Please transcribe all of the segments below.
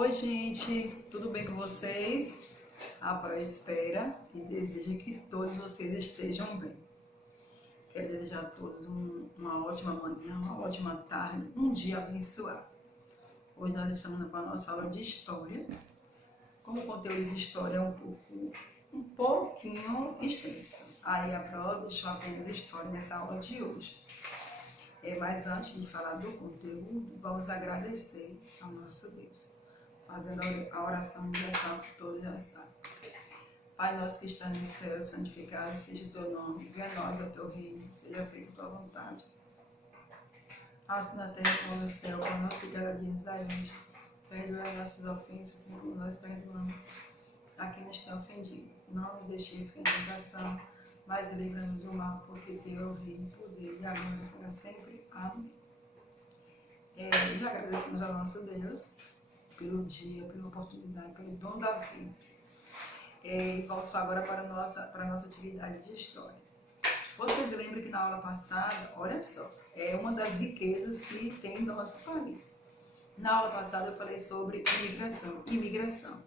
Oi, gente, tudo bem com vocês? A Pro espera e deseja que todos vocês estejam bem. Quero desejar a todos uma ótima manhã, uma ótima tarde, um dia abençoado. Hoje nós estamos com a nossa aula de História. Como o conteúdo de História é um pouquinho extenso, aí a Pro deixou apenas História nessa aula de hoje. Mas antes de falar do conteúdo, vamos agradecer ao nosso Deus, fazendo a oração universal que todos já sabem. Pai nosso que está no céu, santificado seja o teu nome, venha a nós o teu reino, seja feita a tua vontade. Assim na terra como no céu, para nós que cada dia nos dá hoje. Perdoa as nossas ofensas, assim como nós perdoamos a quem nos tem ofendido. Não nos deixeis cair em tentação, mas livra-nos do mal, porque teu é o reino, o poder e a glória para sempre. Amém. Já agradecemos ao nosso Deus pelo dia, pela oportunidade, pelo dom da vida. E vamos agora para a nossa atividade de História. Vocês lembram que na aula passada, olha só, é uma das riquezas que tem no nosso país. Na aula passada eu falei sobre imigração.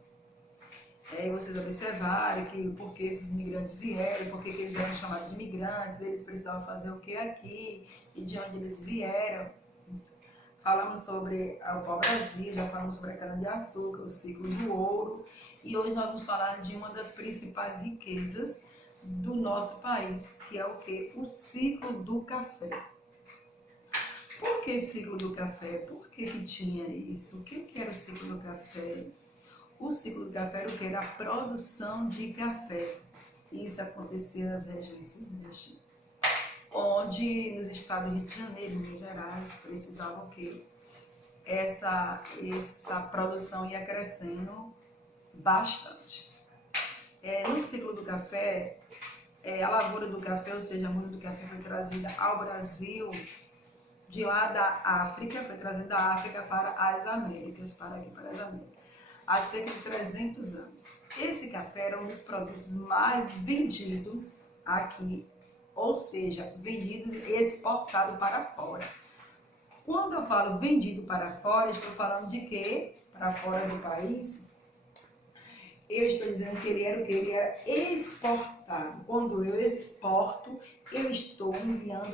Vocês observaram que por que esses imigrantes vieram, por que eles eram chamados de imigrantes, eles precisavam fazer o que aqui e de onde eles vieram. Falamos sobre o pau-brasil, já falamos sobre a cana-de-açúcar, o ciclo do ouro, e hoje nós vamos falar de uma das principais riquezas do nosso país, que é o que? O ciclo do café. Por que ciclo do café? Por que tinha isso? O que era o ciclo do café? O ciclo do café era o que? Era a produção de café. Isso acontecia nas regiões sudeste, onde nos estados do Rio de Janeiro e Minas Gerais precisavam que essa produção ia crescendo bastante. No ciclo do café, a lavoura do café, ou seja, a muda do café foi trazida ao Brasil de lá da África, foi trazida da África para as Américas, há cerca de 300 anos. Esse café era um dos produtos mais vendidos aqui, ou seja, vendidos e exportados para fora. Quando eu falo vendido para fora, estou falando de quê? Para fora do país. Eu estou dizendo que ele era o quê? Ele era exportado. Quando eu exporto, eu estou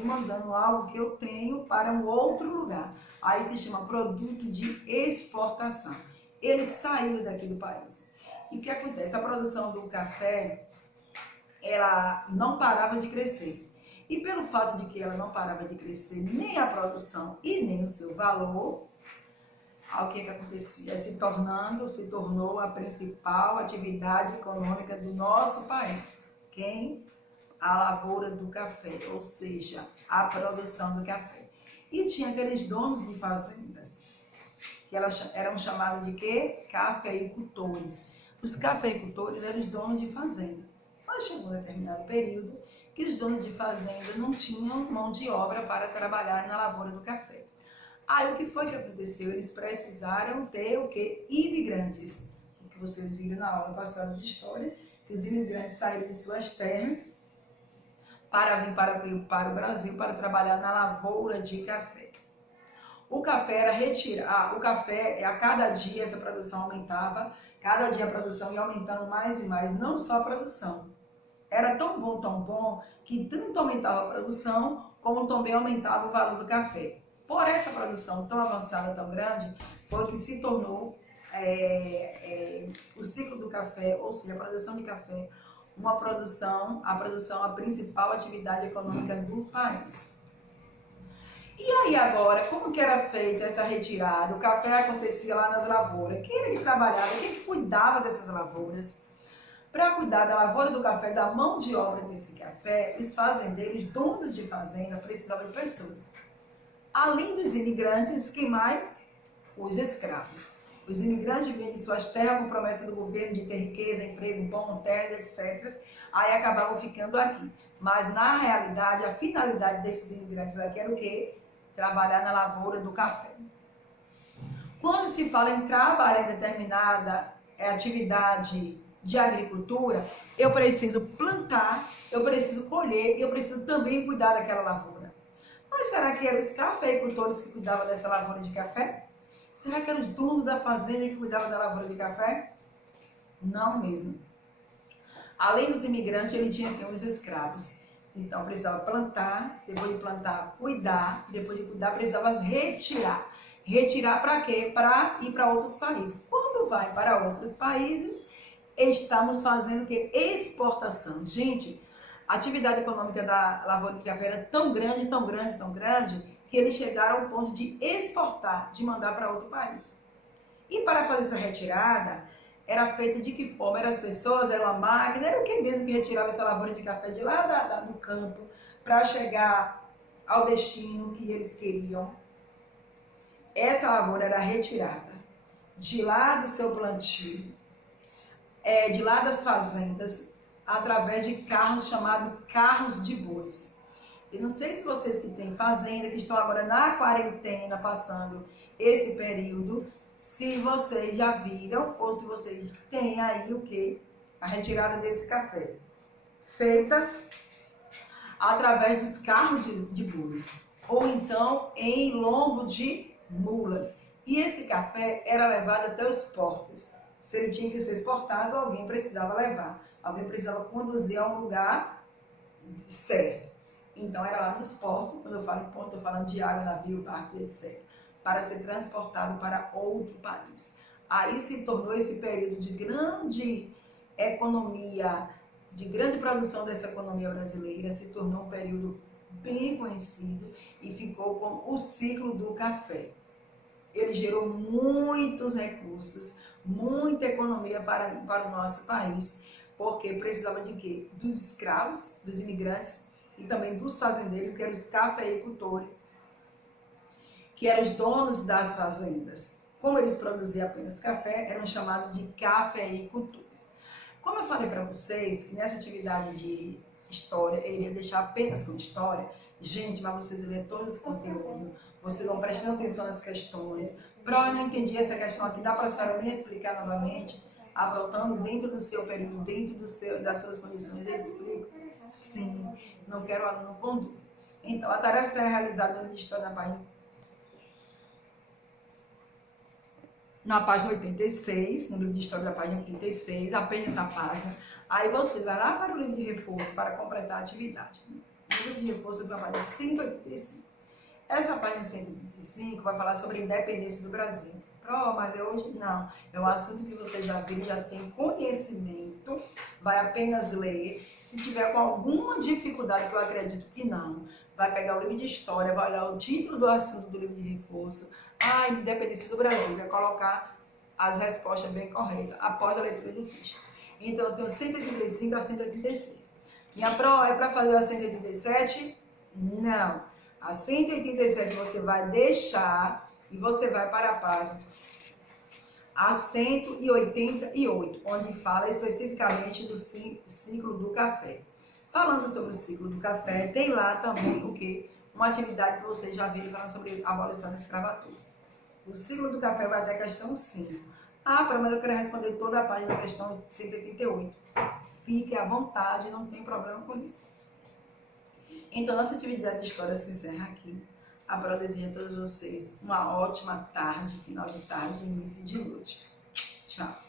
mandando algo que eu tenho para um outro lugar. Aí se chama produto de exportação. Ele saiu daqui do país. E o que acontece? A produção do café, ela não parava de crescer. E pelo fato de que ela não parava de crescer, nem a produção e nem o seu valor, o que acontecia? Se tornou a principal atividade econômica do nosso país. Quem? A lavoura do café, ou seja, a produção do café. E tinha aqueles donos de fazendas, que eram chamados de quê? Cafeicultores. Os cafeicultores eram os donos de fazenda. Mas chegou um determinado período que os donos de fazenda não tinham mão de obra para trabalhar na lavoura do café. Aí o que foi que aconteceu? Eles precisaram ter o quê? Imigrantes. O que vocês viram na aula passada de História, que os imigrantes saíram de suas terras para vir para o Brasil para trabalhar na lavoura de café. O café era retirado, o café, a cada dia essa produção aumentava, cada dia a produção ia aumentando mais e mais, não só a produção. Era tão bom, que tanto aumentava a produção, como também aumentava o valor do café. Por essa produção tão avançada, tão grande, foi que se tornou o ciclo do café, ou seja, a produção de café, a principal atividade econômica do país. E aí agora, como que era feita essa retirada? O café acontecia lá nas lavouras. Quem era que trabalhava, quem que cuidava dessas lavouras? Para cuidar da lavoura do café, da mão de obra desse café, os fazendeiros, donos de fazenda, precisavam de pessoas. Além dos imigrantes, quem mais? Os escravos. Os imigrantes vinham de suas terras com promessa do governo de ter riqueza, emprego bom, terras, etc. Aí acabavam ficando aqui. Mas, na realidade, a finalidade desses imigrantes aqui era o quê? Trabalhar na lavoura do café. Quando se fala em trabalhar em determinada atividade de agricultura, eu preciso plantar, eu preciso colher e eu preciso também cuidar daquela lavoura. Mas será que eram os cafeicultores que cuidavam dessa lavoura de café? Será que era o dono da fazenda que cuidava da lavoura de café? Não mesmo. Além dos imigrantes, ele tinha aqui os escravos. Então precisava plantar, depois de plantar, cuidar, depois de cuidar, precisava retirar. Retirar para quê? Para ir para outros países. Quando vai para outros países, estamos fazendo o quê? Exportação. Gente, a atividade econômica da lavoura de café era tão grande, tão grande, tão grande, que eles chegaram ao ponto de exportar, de mandar para outro país. E para fazer essa retirada, era feita de que forma? Eram as pessoas, era uma máquina, era o que mesmo que retirava essa lavoura de café de lá do campo para chegar ao destino que eles queriam. Essa lavoura era retirada de lá do seu plantio, de lá das fazendas, através de carros chamados carros de bois. Eu não sei se vocês que têm fazenda, que estão agora na quarentena, passando esse período, se vocês já viram ou se vocês têm aí o que? A retirada desse café. Feita através dos carros de bois. Ou então em lombo de mulas. E esse café era levado até os portos. Se ele tinha que ser exportado, alguém precisava levar. Alguém precisava conduzir a um lugar certo. Então era lá nos portos, quando eu falo em porto, estou falando de água, navio, barco, etc. Para ser transportado para outro país. Aí se tornou esse período de grande economia, de grande produção dessa economia brasileira, se tornou um período bem conhecido e ficou com o ciclo do café. Ele gerou muitos recursos, muita economia para o nosso país, porque precisava de quê? Dos escravos, dos imigrantes e também dos fazendeiros, que eram os cafeicultores, que eram os donos das fazendas. Como eles produziam apenas café, eram chamados de cafeicultores. Como eu falei para vocês, que nessa atividade de história, eu iria deixar apenas com história, gente, mas vocês lerem todo esse conteúdo, vocês vão prestando atenção nas questões. Para eu não entendi essa questão aqui, dá para a senhora me explicar novamente, aprontando dentro do seu período, dentro das suas condições, eu explico? Sim, não quero aluno com dúvida. Então, a tarefa será realizada no História na página 86, no livro de História da página 86, apenas essa página. Aí você vai lá para o livro de reforço para completar a atividade. No livro de reforço, eu trabalho 185. Essa página 185 vai falar sobre a independência do Brasil. Mas é hoje? Não. É um assunto que você já viu, já tem conhecimento, vai apenas ler. Se tiver com alguma dificuldade, que eu acredito que não, vai pegar o livro de história, vai olhar o título do assunto do livro de reforço, a independência do Brasil, vai colocar as respostas bem corretas após a leitura do texto. Então, eu tenho 185 a 186. Minha prova é para fazer a 187? Não. A 187 você vai deixar e você vai para a página a 188, onde fala especificamente do ciclo do café. Falando sobre o ciclo do café, tem lá também o que? Uma atividade que vocês já viram falando sobre a abolição da escravatura. O ciclo do café vai até a questão 5. Mas eu quero responder toda a página da questão 188. Fique à vontade, não tem problema com isso. Então, nossa atividade de história se encerra aqui. A desejo a todos vocês uma ótima tarde, final de tarde, início de noite. Tchau.